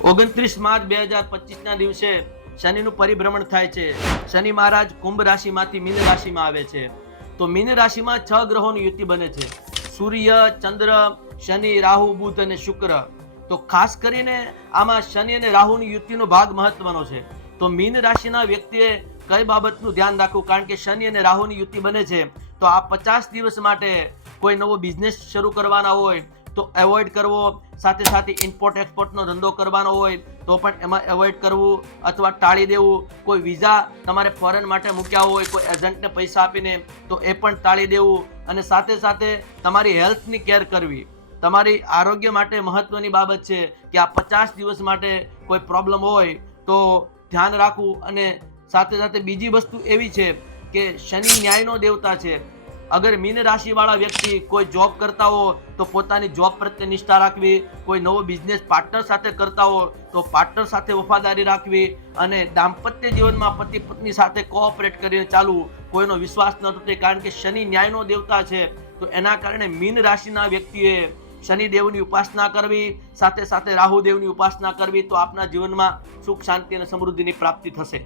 29 March 2025ના દિવસે શનિનું પરિભ્રમણ થાય છે। શનિ મહારાજ કુંભ રાશિમાંથી મીન રાશિમાં આવે છે। તો મીન રાશિમાં 6 ગ્રહોની યુતિ બને છે, સૂર્ય, ચંદ્ર, શનિ, રાહુ, બુધ અને શુક્ર। તો ખાસ કરીને આમાં શનિ અને રાહુની યુતિનો ભાગ મહત્વનો છે। તો મીન રાશિના વ્યક્તિએ કઈ બાબતનું ધ્યાન રાખવું, કારણ કે શનિ અને રાહુની યુતિ બને છે તો આ 50 દિવસ માટે કોઈ નવો બિઝનેસ શરૂ કરવાના હોય તો એવોઇડ કરવો, સાથે સાથે ઇમ્પોર્ટ એક્સપોર્ટનો ધંધો કરવાનો હોય તો પણ એમાં એવોઇડ કરવું અથવા ટાળી દેવું। કોઈ વિઝા તમારે ફોરેન માટે મૂક્યા હોય કોઈ એજન્ટને પૈસા આપીને તો એ પણ ટાળી દેવું। અને સાથે સાથે તમારી હેલ્થની કેર કરવી, તમારી આરોગ્ય માટે મહત્વની બાબત છે કે આ 50 દિવસ માટે કોઈ પ્રોબ્લેમ હોય તો ધ્યાન રાખવું। અને સાથે સાથે બીજી વસ્તુ એવી છે કે શનિ ન્યાયનો દેવતા છે। અગર મીન રાશિવાળા વ્યક્તિ કોઈ જોબ કરતા હો તો પોતાની જોબ પ્રત્યે નિષ્ઠા રાખવી, કોઈ નવો બિઝનેસ પાર્ટનર સાથે કરતા હો તો પાર્ટનર સાથે વફાદારી રાખવી, અને દાંપત્ય જીવનમાં પતિ પત્ની સાથે કોઓપરેટ કરીને ચાલવું, કોઈનો વિશ્વાસ ન તૂટે, કારણ કે શનિ ન્યાયનો દેવતા છે। તો એના કારણે મીન રાશિના વ્યક્તિએ શનિદેવની ઉપાસના કરવી, સાથે સાથે રાહુદેવની ઉપાસના કરવી, તો આપના જીવનમાં સુખ શાંતિ અને સમૃદ્ધિની પ્રાપ્તિ થશે।